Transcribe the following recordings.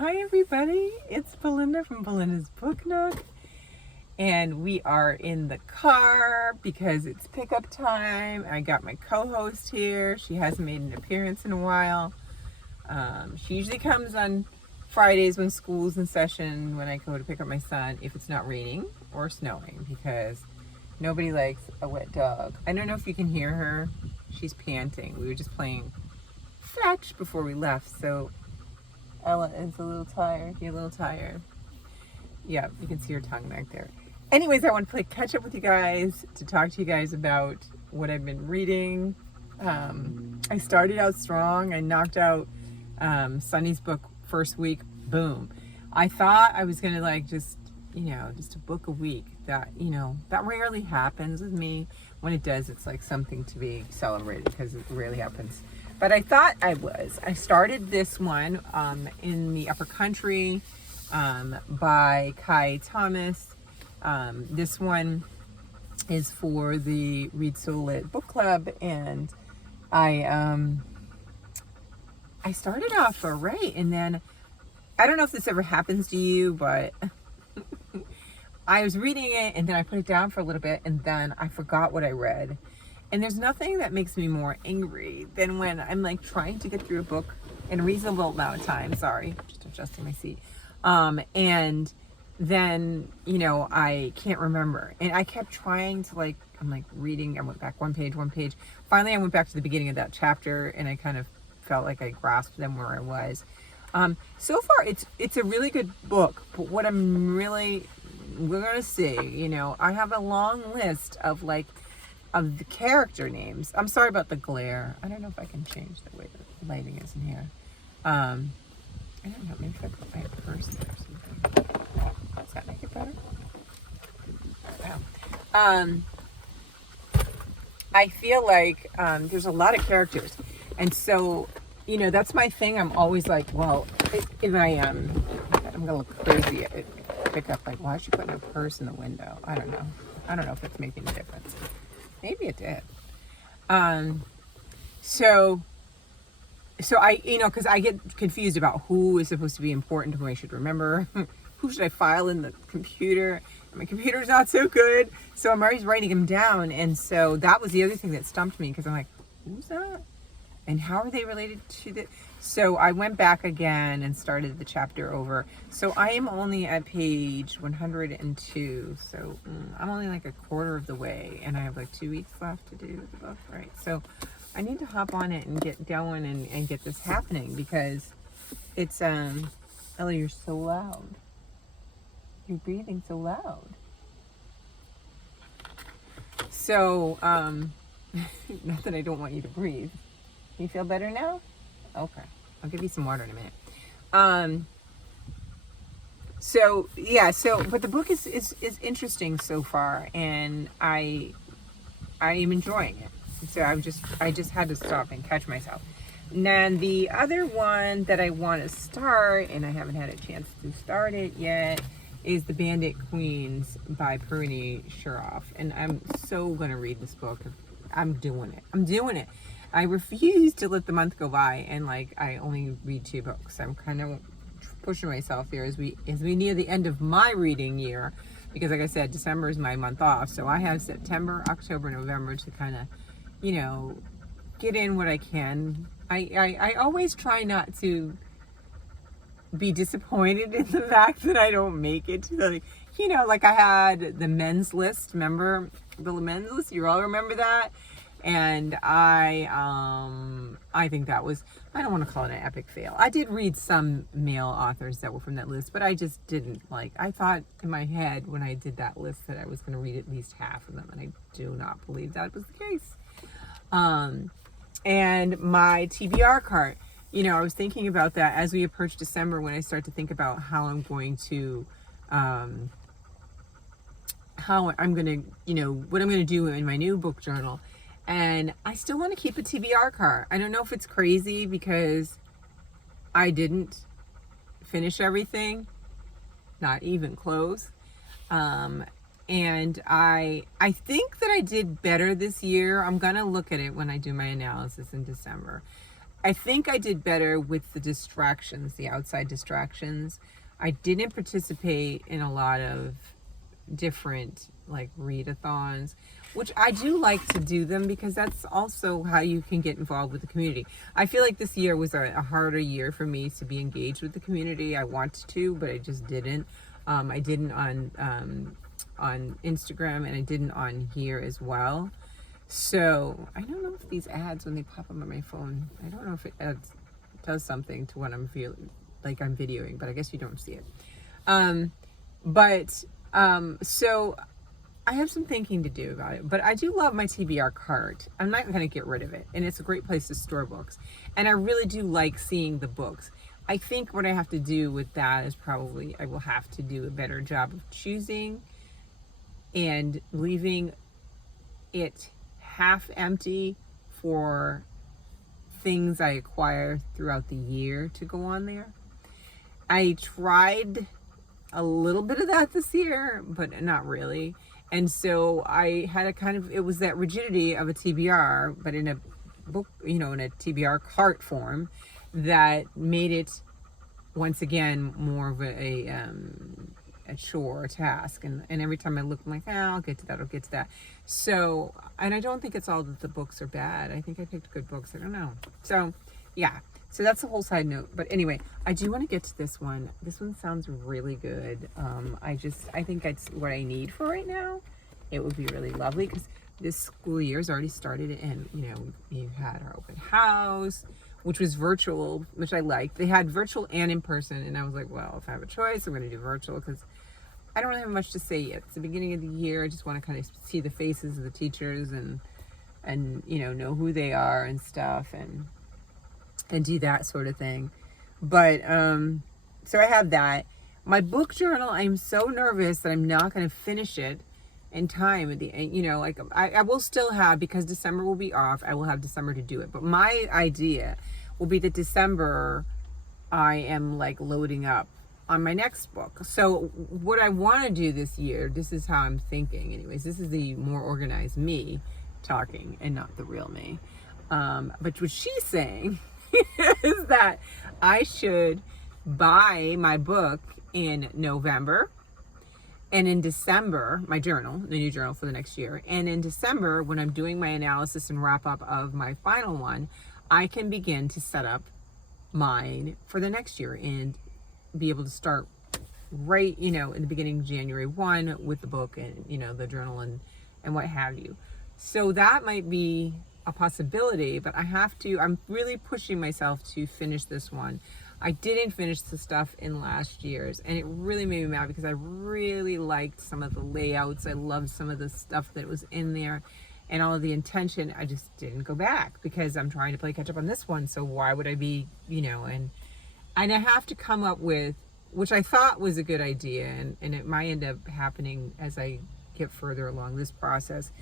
Hi everybody, it's Belinda from Belinda's Book Nook, and we are in the car because it's pickup time. I got my co-host here. She hasn't made an appearance in a while. She usually comes on Fridays when school's in session, when I go to pick up my son, if it's not raining or snowing, because nobody likes a wet dog. I don't know if you can hear her. She's panting. We were just playing fetch before we left, so Ella is a little tired. You're a little tired. Yeah, you can see her tongue back there. Anyways, I want to catch up with you guys to talk to you guys about what I've been reading. I started out strong. I knocked out Sunny's book first week. Boom. I thought I was gonna just a book a week. That rarely happens with me. When it does, it's like something to be celebrated because it rarely happens. But I thought I was. I started this one in the Upper Country by Kai Thomas. This one is for the Read So Lit book club, and I started off all right, and then I don't know if this ever happens to you, but I was reading it and then I put it down for a little bit and then I forgot what I read. And there's nothing that makes me more angry than when I'm like trying to get through a book in a reasonable amount of time. Sorry, just adjusting my seat. And then, I can't remember. And I kept trying to I'm reading. I went back one page. Finally, I went back to the beginning of that chapter and I kind of felt like I grasped them where I was. So far, it's a really good book. But what we're going to see, I have a long list of the character names. I'm sorry about the glare. I don't know if I can change the way the lighting is in here. I don't know, maybe if I put my purse there or something. Does that make it better? Yeah. I feel like there's a lot of characters. And so, that's my thing. I'm always like, well, if I'm going to look crazy at it. Pick up why is she putting her purse in the window? I don't know if it's making a difference. Maybe it did. So I because I get confused about who is supposed to be important, who I should remember, who should I file in the computer. My computer's not so good, so I'm always writing them down. And so that was the other thing that stumped me, because I'm like, who's that? And how are they related to the... So I went back again and started the chapter over. So I am only at page 102. So I'm only a quarter of the way. And I have 2 weeks left to do the book, right? So I need to hop on it and get going and get this happening, because it's... Ella, you're so loud. You're breathing so loud. So, not that I don't want you to breathe. You feel better now? Okay. I'll give you some water in a minute. But the book is interesting so far, and I am enjoying it. So I just had to stop and catch myself. And then the other one that I want to start, and I haven't had a chance to start it yet, is The Bandit Queens by Puruni Sharaf. And I'm so going to read this book. I'm doing it. I refuse to let the month go by and I only read 2 books. I'm kind of pushing myself here as we near the end of my reading year, because like I said, December is my month off. So I have September, October, November to kind of, get in what I can. I always try not to be disappointed in the fact that I don't make it to I had the men's list. Remember the men's list? You all remember that? And I think that was, I don't want to call it an epic fail. I did read some male authors that were from that list, but I just didn't I thought in my head when I did that list that I was going to read at least half of them, and I do not believe that was the case. And my TBR cart, I was thinking about that as we approach December, when I start to think about how I'm going to, what I'm going to do in my new book journal. And I still want to keep a TBR cart. I don't know if it's crazy because I didn't finish everything, not even close. And I think that I did better this year. I'm going to look at it when I do my analysis in December. I think I did better with the distractions, the outside distractions. I didn't participate in a lot of different like readathons, which I do like to do them because that's also how you can get involved with the community. I feel like this year was a harder year for me to be engaged with the community. I wanted to, but I just didn't. I didn't on Instagram, and I didn't on here as well. So I don't know if these ads, when they pop up on my phone, I don't know if it does something to what I'm feeling like I'm videoing, but I guess you don't see it. So I have some thinking to do about it, but I do love my TBR cart. I'm not going to get rid of it, and it's a great place to store books. And I really do like seeing the books. I think what I have to do with that is probably I will have to do a better job of choosing and leaving it half empty for things I acquire throughout the year to go on there. I tried a little bit of that this year, but not really. And so I had a kind of, it was that rigidity of a TBR, but in a book, in a TBR cart form that made it, once again, more of a chore, a task. And every time I look, I'm like, I'll get to that. So, and I don't think it's all that the books are bad. I think I picked good books. I don't know. So, yeah. So that's a whole side note. But anyway, I do want to get to this one. This one sounds really good. I think it's what I need for right now. It would be really lovely because this school year has already started, and you had our open house, which was virtual, which I liked. They had virtual and in person, and I was like, well, if I have a choice, I'm going to do virtual because I don't really have much to say yet. It's the beginning of the year. I just want to kind of see the faces of the teachers and know who they are and stuff, and do that sort of thing. But so I have that. My book journal, I'm so nervous that I'm not going to finish it in time. At the I will still have, because December will be off, I will have December to do it. But my idea will be that December I am like loading up on my next book. So what I want to do this year, this is how I'm thinking anyways, this is the more organized me talking and not the real me. But what she's saying is that I should buy my book in November, and in December, my journal, the new journal for the next year, and in December, when I'm doing my analysis and wrap up of my final one, I can begin to set up mine for the next year and be able to start right, in the beginning of January 1 with the book and, the journal and what have you. So that might be a possibility, but I'm really pushing myself to finish this one. I didn't finish the stuff in last year's, and it really made me mad because I really liked some of the layouts. I loved some of the stuff that was in there and all of the intention. I just didn't go back because I'm trying to play catch up on this one. So why would I be, and I have to come up with, which I thought was a good idea, and it might end up happening as I get further along this process.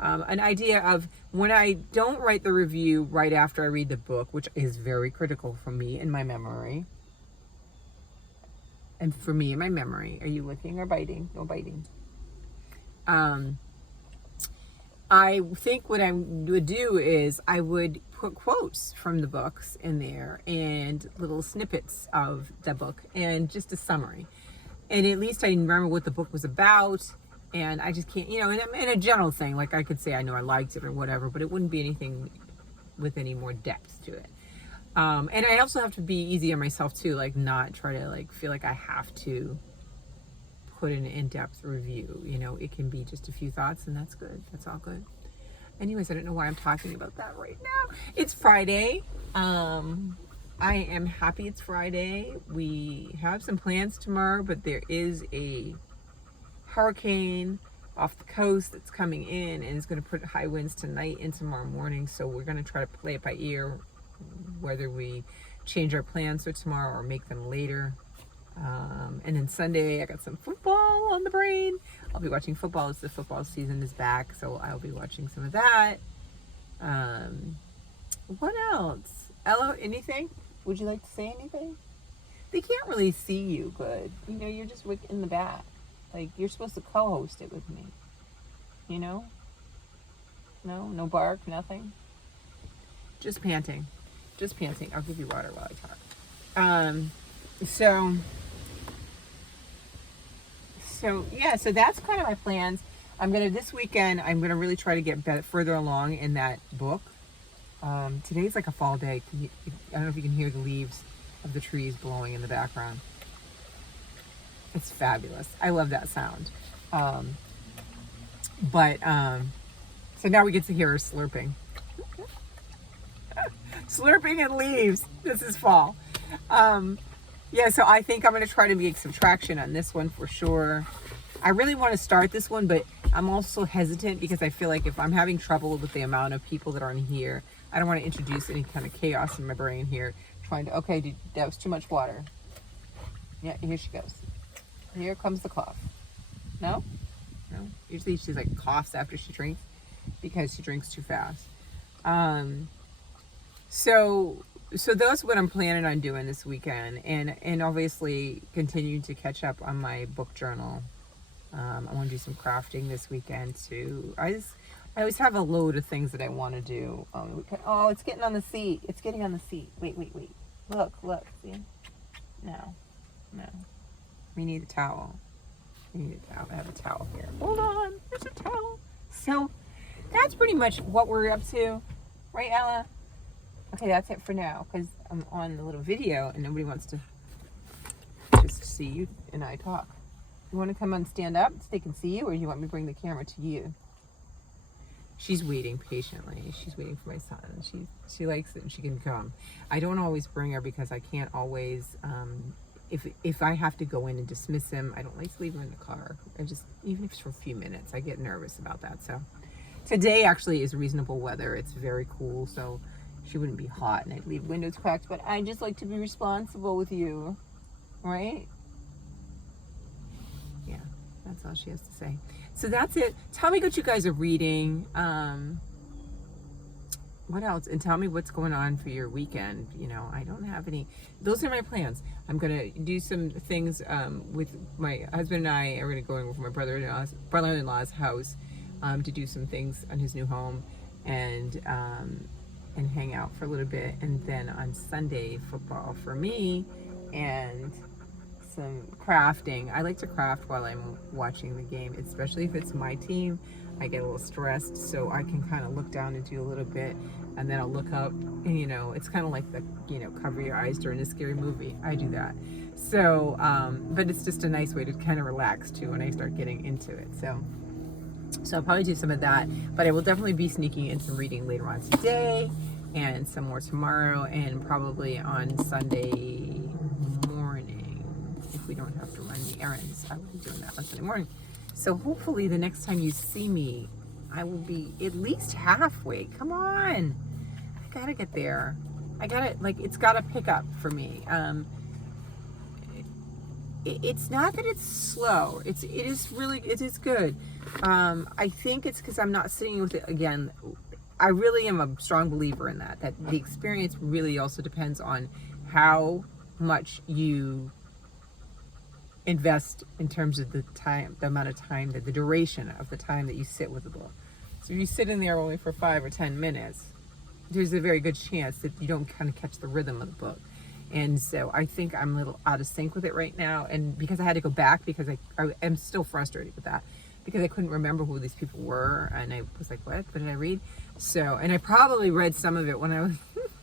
An idea of when I don't write the review right after I read the book, which is very critical for me and my memory. And for me and my memory. Are you licking or biting? No biting. I think what I would do is I would put quotes from the books in there and little snippets of the book and just a summary. And at least I remember what the book was about. And I just can't, in a general thing, like I could say I know I liked it or whatever, but it wouldn't be anything with any more depth to it. And I also have to be easy on myself too, like not try to like feel like I have to put an in-depth review. It can be just a few thoughts, and that's good. That's all good. Anyways, I don't know why I'm talking about that right now. It's Friday. I am happy it's Friday. We have some plans tomorrow, but there is a hurricane off the coast that's coming in, and it's going to put high winds tonight and tomorrow morning. So we're going to try to play it by ear, whether we change our plans for tomorrow or make them later. And then Sunday, I got some football on the brain. I'll be watching football as the football season is back, so I'll be watching some of that. What else? Ella, anything? Would you like to say anything? They can't really see you good. You're just in the back. Like, you're supposed to co-host it with me. No bark, nothing. Just panting. just panting. I'll give you water while I talk. So yeah, so that's kind of my plans. This weekend, I'm gonna really try to get further along in that book. Today's like a fall day. I don't know if you can hear the leaves of the trees blowing in the background. It's fabulous. I love that sound. So now we get to hear her slurping. Slurping in leaves. This is fall. Yeah, so I think I'm going to try to make some traction on this one for sure. I really want to start this one, but I'm also hesitant because I feel like if I'm having trouble with the amount of people that are in here, I don't want to introduce any kind of chaos in my brain here. Okay, that was too much water. Yeah, here she goes. Here comes the cough. No? Usually she's like coughs after she drinks because she drinks too fast. So that's what I'm planning on doing this weekend, and obviously continue to catch up on my book journal. I want to do some crafting this weekend too. I always have a load of things that I want to do. Oh, it's getting on the seat. It's getting on the seat. Wait. Look. See? No. We need a towel. I have a towel here. Hold on. There's a towel. So that's pretty much what we're up to. Right, Ella? Okay, that's it for now because I'm on the little video and nobody wants to just see you and I talk. You want to come and stand up so they can see you, or you want me to bring the camera to you? She's waiting patiently. She's waiting for my son. She likes it and she can come. I don't always bring her because I can't always, if I have to go in and dismiss him, I don't like to leave him in the car. Even if it's for a few minutes, I get nervous about that. So today actually is reasonable weather. It's very cool, so she wouldn't be hot and I'd leave windows cracked, but I just like to be responsible with you, right? Yeah, that's all she has to say. So that's it. Tell me what you guys are reading. What else? And tell me what's going on for your weekend. I don't have any. Those are my plans. I'm going to do some things with my husband and I are going to go in with my brother-in-law's house to do some things on his new home and hang out for a little bit. And then on Sunday, football for me and some crafting. I like to craft while I'm watching the game, especially if it's my team. I get a little stressed, so I can kind of look down and do a little bit, and then I'll look up, and it's kind of like the, cover your eyes during a scary movie. I do that. So, but it's just a nice way to kind of relax too when I start getting into it. So I'll probably do some of that, but I will definitely be sneaking in some reading later on today and some more tomorrow, and probably on Sunday morning if we don't have to run the errands. I will be doing that on Sunday morning. So hopefully the next time you see me, I will be at least halfway. Come on. I gotta get there. It's gotta pick up for me. It's not that it's slow. It is good. I think it's because I'm not sitting with it again. I really am a strong believer in that the experience really also depends on how much you invest in terms of the amount of time, the duration of the time that you sit with the book. So if you sit in there only for 5 or 10 minutes, there's a very good chance that you don't kind of catch the rhythm of the book. And so I think I'm a little out of sync with it right now. And because I had to go back because I am still frustrated with that because I couldn't remember who these people were. And I was like, what did I read? So, and I probably read some of it when I was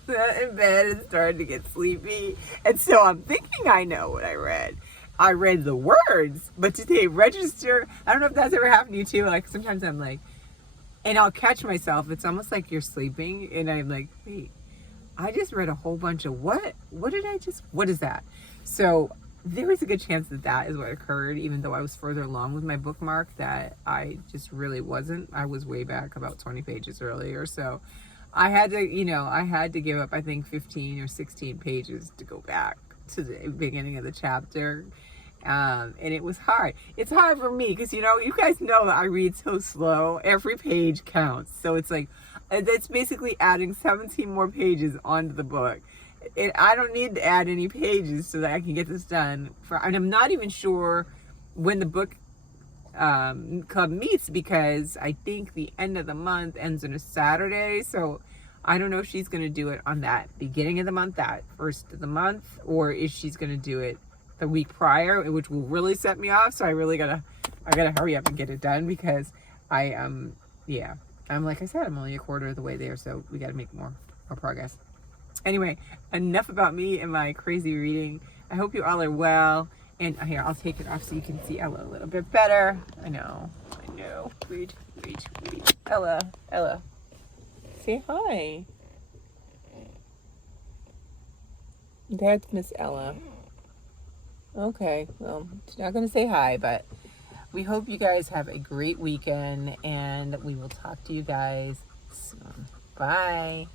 in bed and started to get sleepy. And so I'm thinking I know what I read. I read the words, but did they register? I don't know if that's ever happened to you too. Like sometimes I'm like, and I'll catch myself. It's almost like you're sleeping and I'm like, wait, I just read a whole bunch of what is that? So there was a good chance that is what occurred, even though I was further along with my bookmark, that I just really wasn't. I was way back about 20 pages earlier. So I had to give up, I think 15 or 16 pages to go back to the beginning of the chapter. And it was hard. It's hard for me because, you guys know that I read so slow. Every page counts. So it's like, it's basically adding 17 more pages onto the book. And I don't need to add any pages so that I can get this done. And I'm not even sure when the book club meets because I think the end of the month ends on a Saturday. So I don't know if she's going to do it on that beginning of the month, that first of the month, or if she's going to do it the week prior, which will really set me off. So I gotta hurry up and get it done, because yeah, I'm, like I said, I'm only a quarter of the way there, so we got to make more progress. Anyway, enough about me and my crazy reading. I hope you all are well. And here, I'll take it off so you can see Ella a little bit better. I know. Wait. Ella. Say hi. That's Miss Ella. Okay, well, she's not going to say hi, but we hope you guys have a great weekend, and we will talk to you guys soon. Bye.